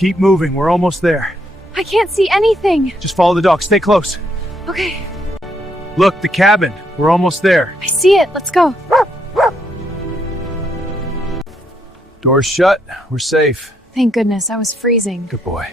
Keep moving, we're almost there. I can't see anything. Just follow the dog, stay close. Okay, Look, the cabin. We're almost there. I see it. Let's go. Door's shut, we're safe. Thank goodness, I was freezing. Good boy.